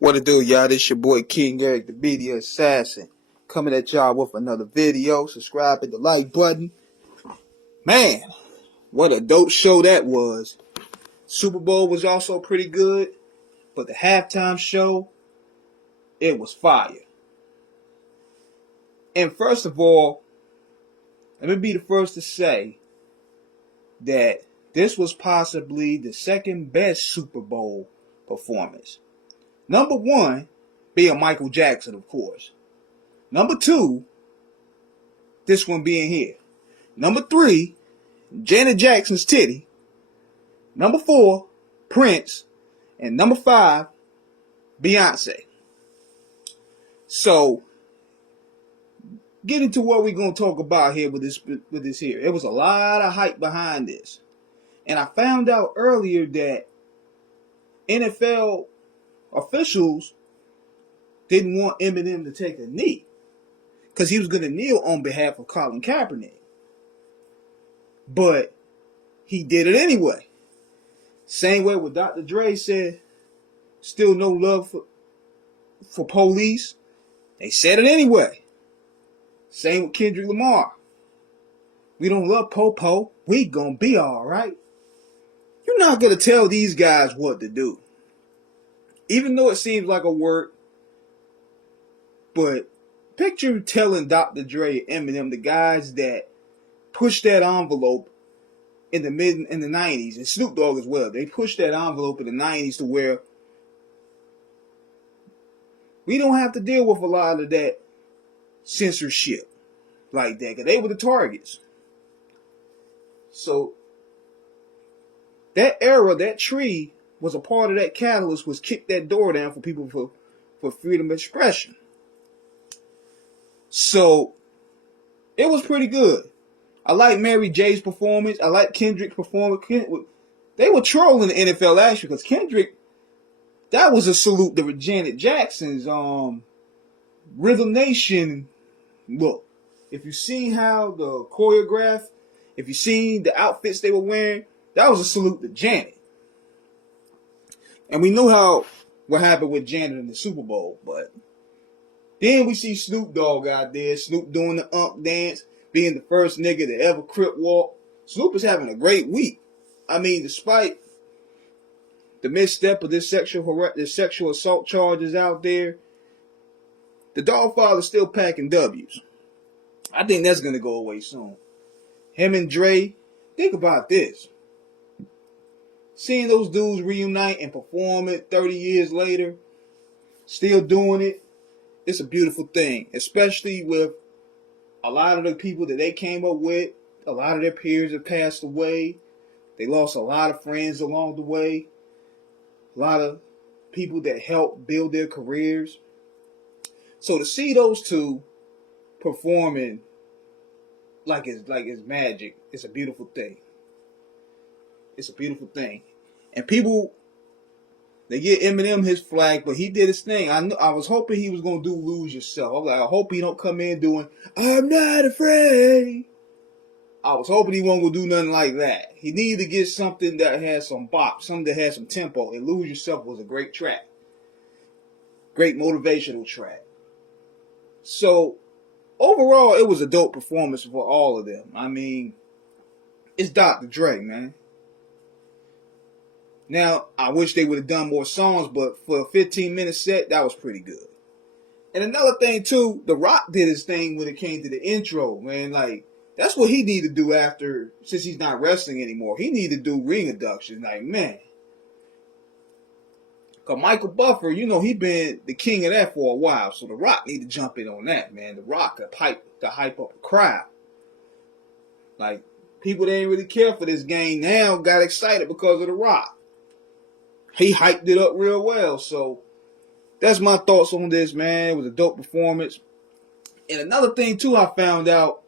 What it do, y'all? This your boy King Eric, the Media Assassin, coming at y'all with another video. Subscribe, hit the like button. Man, what a dope show that was. Super Bowl was also pretty good, but the halftime show, it was fire. And first of all, let me be the first to say that this was possibly the second best Super Bowl performance. Number one being Michael Jackson, of course. Number two, this one being here. Number three, Janet Jackson's titty. Number four, Prince. And number five, Beyonce. So, getting to what we're going to talk about here with this here. It was a lot of hype behind this. And I found out earlier that NFL officials didn't want Eminem to take a knee because he was going to kneel on behalf of Colin Kaepernick. But he did it anyway. Same way with Dr. Dre said, still no love for police. They said it anyway. Same with Kendrick Lamar. We don't love Po-Po. We gonna be alright. You're not gonna tell these guys what to do. Even though it seems like a word, but picture telling Dr. Dre and Eminem, the guys that pushed that envelope in the 90s, and Snoop Dogg as well. They pushed that envelope in the 90s to where we don't have to deal with a lot of that censorship like that, because they were the targets. So that era, that tree was a part of that catalyst, was kick that door down for people for freedom of expression. So it was pretty good. I like Mary J's performance. I like Kendrick's performance. They were trolling the NFL actually, because Kendrick, that was a salute to Janet Jackson's Rhythm Nation look. If you seen how the choreograph, if you seen the outfits they were wearing, that was a salute to Janet. And we know what happened with Janet in the Super Bowl, but then we see Snoop Dogg out there, Snoop doing the dance, being the first nigga to ever crip walk. Snoop is having a great week. I mean, despite the misstep of this sexual assault charges out there, the Dogfather's still packing W's. I think that's going to go away soon. Him and Dre, think about this. Seeing those dudes reunite and perform it 30 years later, still doing it, it's a beautiful thing. Especially with a lot of the people that they came up with, a lot of their peers have passed away. They lost a lot of friends along the way. A lot of people that helped build their careers. So to see those two performing like it's magic, it's a beautiful thing. It's a beautiful thing. And people, they get Eminem his flag, but he did his thing. I was hoping he was going to do Lose Yourself. I was like, I hope he don't come in doing, I'm not afraid. I was hoping he wasn't going to do nothing like that. He needed to get something that has some bop, something that has some tempo. And Lose Yourself was a great track. Great motivational track. So, overall, it was a dope performance for all of them. I mean, it's Dr. Dre, man. Now, I wish they would have done more songs, but for a 15-minute set, that was pretty good. And another thing, too, The Rock did his thing when it came to the intro, man. Like, that's what he needed to do after, since he's not wrestling anymore. He needed to do ring induction. Like, man. Because Michael Buffer, you know, he been the king of that for a while. So The Rock need to jump in on that, man. The Rock could hype up a crowd. Like, people that ain't really care for this game now got excited because of The Rock. He hyped it up real well. So that's my thoughts on this, man. It was a dope performance. And another thing, too, I found out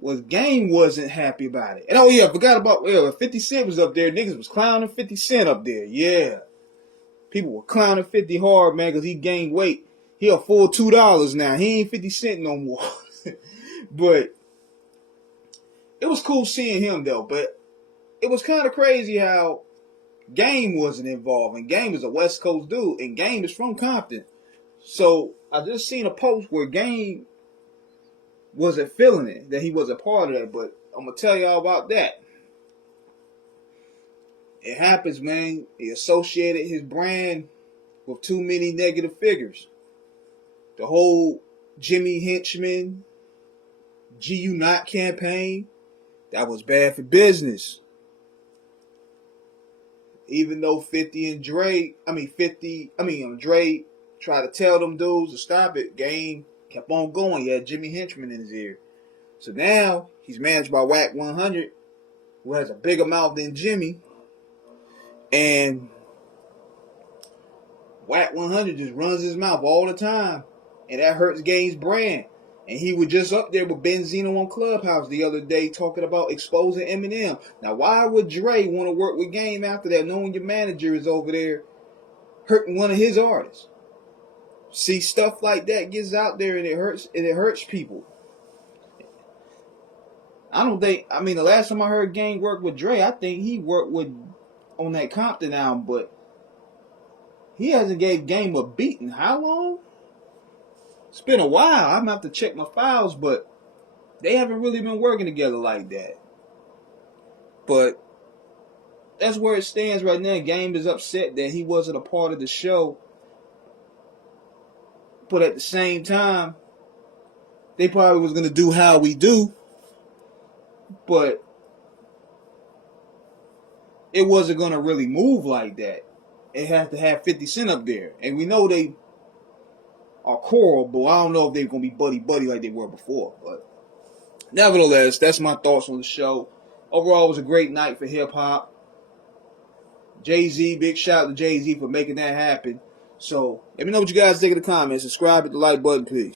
was Game wasn't happy about it. And oh, yeah, I forgot about, 50 Cent was up there. Niggas was clowning 50 Cent up there. Yeah. People were clowning 50 hard, man, because he gained weight. He a full $2 now. He ain't 50 Cent no more. But it was cool seeing him, though. But it was kind of crazy how Game wasn't involved, and Game is a West Coast dude, and Game is from Compton. So I just seen a post where Game wasn't feeling it, that he was a part of that, but I'm gonna tell y'all about that. It happens, man. He associated his brand with too many negative figures. The whole Jimmy Henchman, GU Not campaign, that was bad for business. Even though Dre tried to tell them dudes to stop it, Game kept on going. He had Jimmy Henchman in his ear. So now he's managed by Wack 100, who has a bigger mouth than Jimmy. And Wack 100 just runs his mouth all the time. And that hurts Game's brand. And he was just up there with Benzino on Clubhouse the other day talking about exposing Eminem. Now, why would Dre want to work with Game after that, knowing your manager is over there hurting one of his artists? See, stuff like that gets out there and it hurts people. The last time I heard Game work with Dre, I think he worked with on that Compton album, but he hasn't gave Game a beat in how long? It's been a while. I'm gonna have to check my files, but they haven't really been working together like that. But that's where it stands right now. Game is upset that he wasn't a part of the show. But at the same time, they probably was gonna do How We Do, but it wasn't gonna really move like that. It had to have 50 Cent up there, and we know they are coral, but I don't know if they're gonna be buddy like they were before. But nevertheless, that's my thoughts on the show. Overall, it was a great night for hip hop. Jay-Z, big shout out to Jay-Z for making that happen. So let me know what you guys think in the comments. Subscribe, hit the like button, please.